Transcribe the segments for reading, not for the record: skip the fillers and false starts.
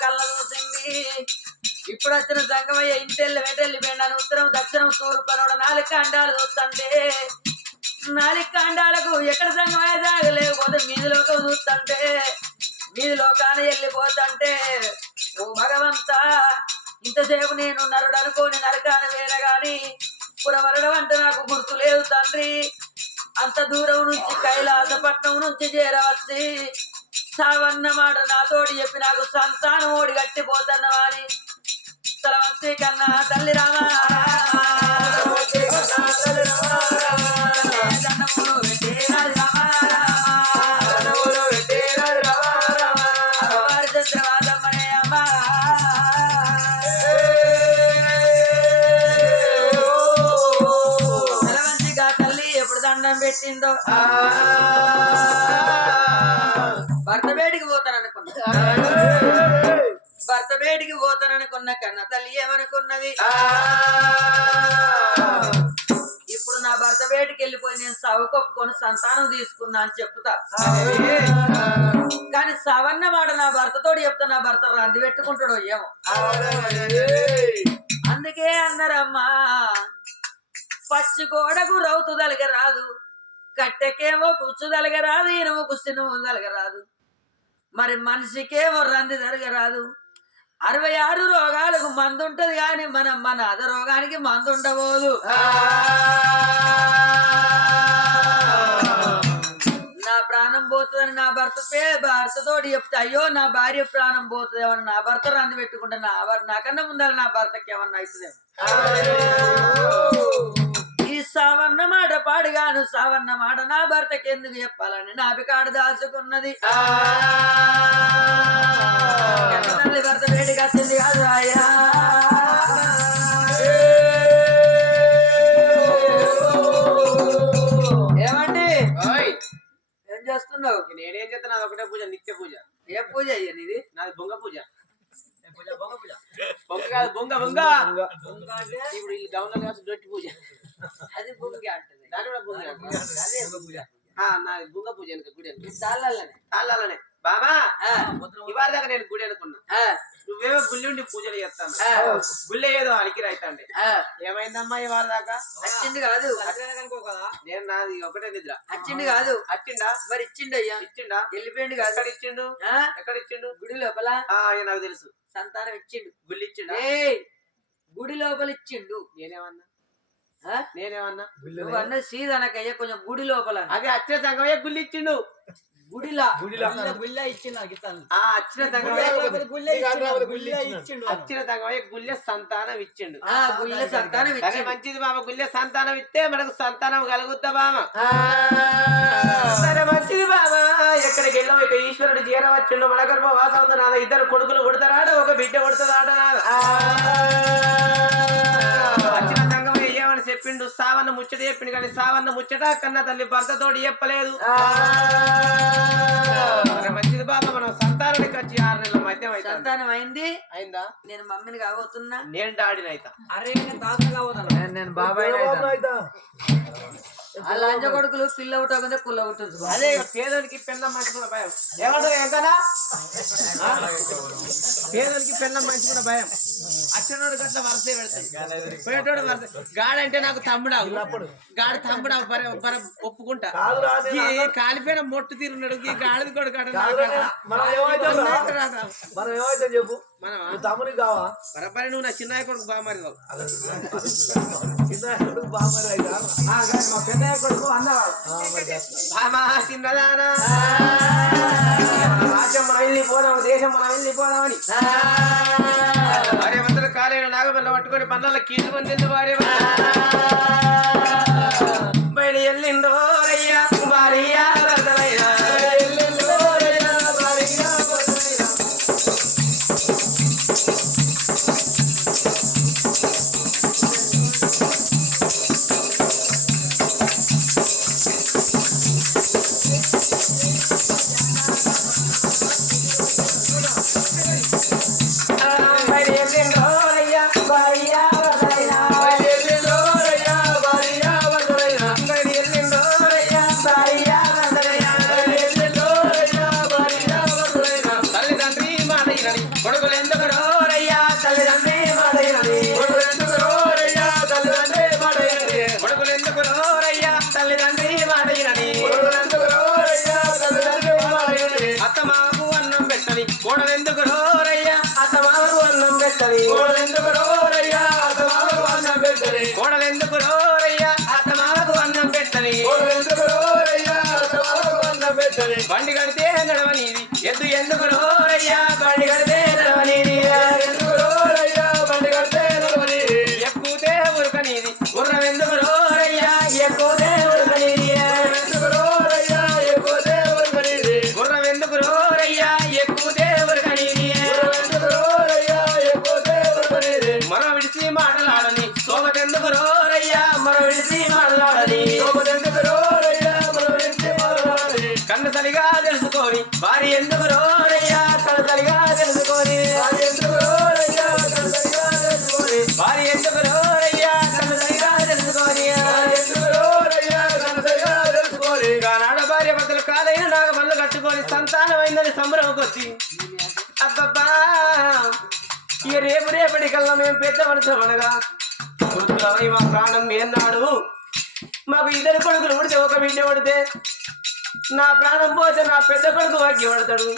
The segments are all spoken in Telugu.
కళ్ళ చూసింది. ఇప్పుడు వచ్చిన సంగమయ్య ఇంటెల్లి వెటెల్లి పోయినాను. ఉత్తరం దక్షిణం తూర్పునోడ 4 ఖండాలు చూస్తుంటే 4 ఖండాలకు ఎక్కడ సంగమయ్య సాగలేకపోతే మీదిలోకి చూస్తుంటే మీదిలోకాన వెళ్ళిపోతుంటే ఓ భగవంతా ఇంతసేపు నేను నరుడు అనుకోని నరకాన వేర గాని పురవరడం అంటే నాకు గుర్తు లేదు తండ్రి. అంత దూరం నుంచి కైలాసపట్నం నుంచి చేరవచ్చి సావన్న మాట నాతోటి చెప్పి నాకు సంతానం ఓడి గట్టిపోతున్నవా అని తలవంతి కన్నా తల్లి రామా చంద్రవాదమ్మనే అమ్మా తలవంతిగా తల్లి ఎప్పుడు దండం పెట్టిందో భర్త బేటికి పోతాననుకున్నా. భర్త బేటికి పోతాననుకున్న కన్న తల్లి ఏమనుకున్నది, ఇప్పుడు నా భర్త బేటికి వెళ్ళిపోయి నేను సాగు కొప్పుకొని సంతానం తీసుకున్నా అని చెప్తా. కానీ సవన్న మాట నా భర్తతోటి చెప్తా నా భర్త రంది పెట్టుకుంటాడో ఏమో. అందుకే అన్నారమ్మా పచ్చి గోడకు రౌతు దలగరాదు, కట్టెకేమో కుచ్చు దలగరాదు, ఇనుము కుసినుము దలగరాదు, మరి మనిషికేమో రంది జరగరాదు. 66 రోగాలకు మందు ఉంటది కానీ మన అద రోగానికి మందు ఉండబోదు. నా ప్రాణం పోతుందని నా భర్తతోటి చెప్తే అయ్యో నా భార్య ప్రాణం పోతుంది ఏమన్నా నా భర్త రంది పెట్టుకుంటే నాకన్నా ముందర నా భర్తకి ఏమన్నా అవుతుందేమో. ఈ సావన్న మాట పాడుగాను సావన్న మాట నా భర్తకి ఎందుకు చెప్పాలని నా బికాడు దాచుకున్నది. తల్లి భర్త వేడికి వచ్చింది కాదు అయ్యా. ఏమండి ఏం చేస్తున్నావు? నేనేం చేస్తున్నా ఒకటే పూజ, నిత్య పూజ. ఏ పూజ అయ్యా నీది? నాది బొంగ పూజ. బొంగ కాదు బొంగ బొంగ. ఇప్పుడు వీళ్ళు గౌన్లో దొట్టి పూజ, అది బొంగ అంటది. దాని కూడా బొంగ అదే పూజ. నాది బొంగ పూజ వెనుక గుడి తాళ్ళనే బామా. ఇవాళ దాకా నేను గుడి అనుకున్నా, నువ్వేమో గుళ్ళి ఉండి పూజలు చేస్తాను. గుళ్ళే ఏదో అలికిరి అవుతాండి. ఏమైందమ్మా ఇవాళ దాకా? వచ్చింది కాదు నేను నాది ఒకటే నిద్ర. వచ్చింది కాదు. వచ్చిండా? మరి ఇచ్చిండు అయ్యా. ఇచ్చిండా? వెళ్ళిపోయింది కాదు. ఎక్కడ ఇచ్చిండు? ఎక్కడ ఇచ్చిండు? గుడి లోపల. నాకు తెలుసు. సంతానం ఇచ్చిండు. గుళ్ళు ఇచ్చిండా? గుడి లోపల ఇచ్చిండు. నేనేమన్నా నువ్వు అన్నది సీదనకయ్యా కొంచెం గుడి లోపల. అదే అచ్చిన సంగమయ్య గుళ్ళు ఇచ్చిండు. గుడిలా అచ్చిన సంగమయ్య గుళ్ళె సంతానం ఇచ్చిండు. గుళ్ళె సంతానం ఇచ్చిండు. మంచిది బామ, గుళ్ళె సంతానం ఇస్తే మనకు సంతానం కలుగుద్దా బామ? సరే మంచిది బామ. ఎక్కడికి వెళ్ళాం? ఇక ఈశ్వరుడు చేరవచ్చిండు. మన గర్భ వాసం ఉంది నాద. 2 కొడుకులు పుడతారాడ, ఒక బిడ్డ పుడతాడాడ నాద. వచ్చిన సంగమయ్య ఏమని చెప్పిండు? సావన్న ముచ్చట చెప్పిండు. కానీ సావన్న ముచ్చట కన్నా తల్లి భర్తతోటి చెప్పలేదు. మంచిది బాబా, మనం సంతానానికి వచ్చి 6 నెలల మధ్య సంతానం అయిందా? నేను మమ్మీని కాబోతున్నా. నేను డాడీని అయితా. అరే నేను తాత కాబోతున్నా. నేను బాబాయ్ అయితా. ఆ లంజ కొడుకులు పిల్ల ఒకటే పుల్ల ఉంటుంది. అదే పేదోనికి పెళ్ళం మంచి కూడా భయం. ఏమంటారు ఎంతనా? పేదోనికి పెళ్ళం మంచి కూడా భయం. అచ్చనోడు గట్ల వరసే పెడతాడు, పోయేటోడు వరస. గాడంటే నాకు తమ్ముడావు, గాడి తమ్ముడావు ఒప్పుకుంటా. కాలిపోయిన మొట్టు తీరున్నాడు ఈ గాడిది కొడుకు. చెప్పు తమ్ముని కావా? బరబరి నువ్వు నా చిన్న కొడుకు బామారి కొడుకు అన్నవాడు. చిన్నదానా రాజ్యం మనం వెళ్ళిపోదాం, దేశం మనం వెళ్ళిపోదామని భార్య మందులు కాలేను నాగబల్ల పట్టుకొని పనుల కీళ్ళు మంది భార్య బయట వెళ్ళిందో అయ్యా భార్య బండి కడితే నడవనీది ఎద్దు ఎందుకు రోరయ్యా బండి కడితే నడవనీది ఎక్కుతే ఉరకనీది గుర్రం ఎందుకు రోరయ్యా ఎక్కుతే ఉరకనీది గుర్రం ఎందుకు రోరయ్యా ఎక్కుతే ఉరకనీది మరో విడిచి మాటలాడని సోమతెందుకు రోరయ్యా మరో విడిచి మాటలాడని కన్ను సరిగా తెలుసుకొని వారి ఎందుకు రోరయ్యా కన్ను సరిగా తెలుసుకొని వారి ఎందుకు రోరయ్యా కన్ను సరిగా తెలుసుకొని నాడ భార్య బదులు కాదైన నాగమల్లు కట్టుకొని సంతానమైందని సంబరం కొద్ది అబ్బబ్బా ఇక రేపటి కల్లా మేము పెద్ద మనుషులు అనగా వృద్ధులమై మా ప్రాణం ఏన్నాడు మాకు ఇద్దరు కొడుకులు పడితే ఒక బిడ్డ పడితే నా ప్రాణం పోతే నా పెద్ద కొడుకు అగ్గి పడతాడు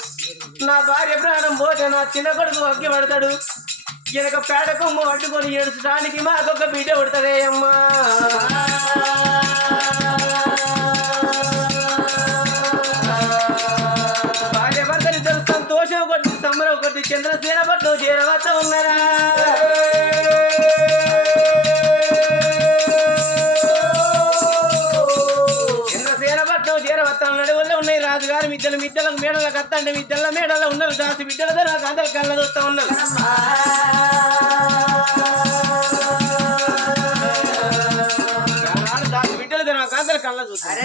నా భార్య ప్రాణం పోతే నా చిన్న కొడుకు అగ్గి పడతాడు వెనక పేడ కొమ్ము పట్టుకొని ఏడ్చడానికి మాకొక బిడ్డ పడతాడే అమ్మా భార్య భర్తలిద్దరు సంతోషం కొట్టి సంబరం కొట్టి చంద్రసేన పట్టు చేరవత ఉన్నారా నడువుల్లో ఉన్నాయి రాజుగారి మిద్దలకు మేడలకు అత్తండి మిద్దల మేడల్లో ఉన్నారు దాసి బిడ్డలతో నాకు అందరు కళ్ళ చూస్తా ఉన్నారు దాసి బిడ్డలతో నాకు అందరు కళ్ళ చూస్తారు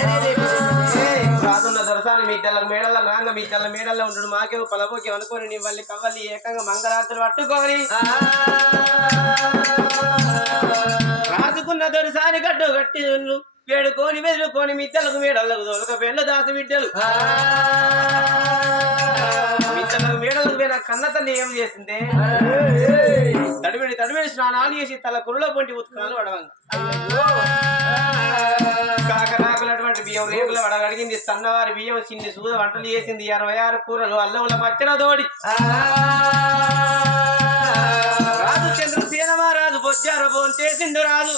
రాజున్న దొరసాని మిద్దలకు మేడల్లో రాంగ మిద్దల మేడల్లో ఉంటాడు మాకేమో పలపోకి అనుకోని నీ వల్లి కవ్వాలి ఏకంగా మంగళార్తులు పట్టుకొని రాజుకున్న దొరసాని గడ్డు గట్టి వేడుకొని వెదులుకొని మిద్దలకు మేడలకు దొరక పెళ్ళ దాసి బిడ్డలు మిద్దలకు మేడలకు పోయిన కన్న తల్లి ఏం చేసిందే తడిబిడి స్నానాలు చేసి తల కురులో పొంటి ఉత్కాలు వడవంగా కాకరాకులటువంటి బియ్యం రేకుల వడగడిగింది సన్నవారి బియ్యం చిన్ని సూద వంటలు చేసింది 66 కూరలు అల్లముల పచ్చన తోడి రాజు చంద్రసేన మహారాజు బొజ్జార భోన్ చేసిండు రాజు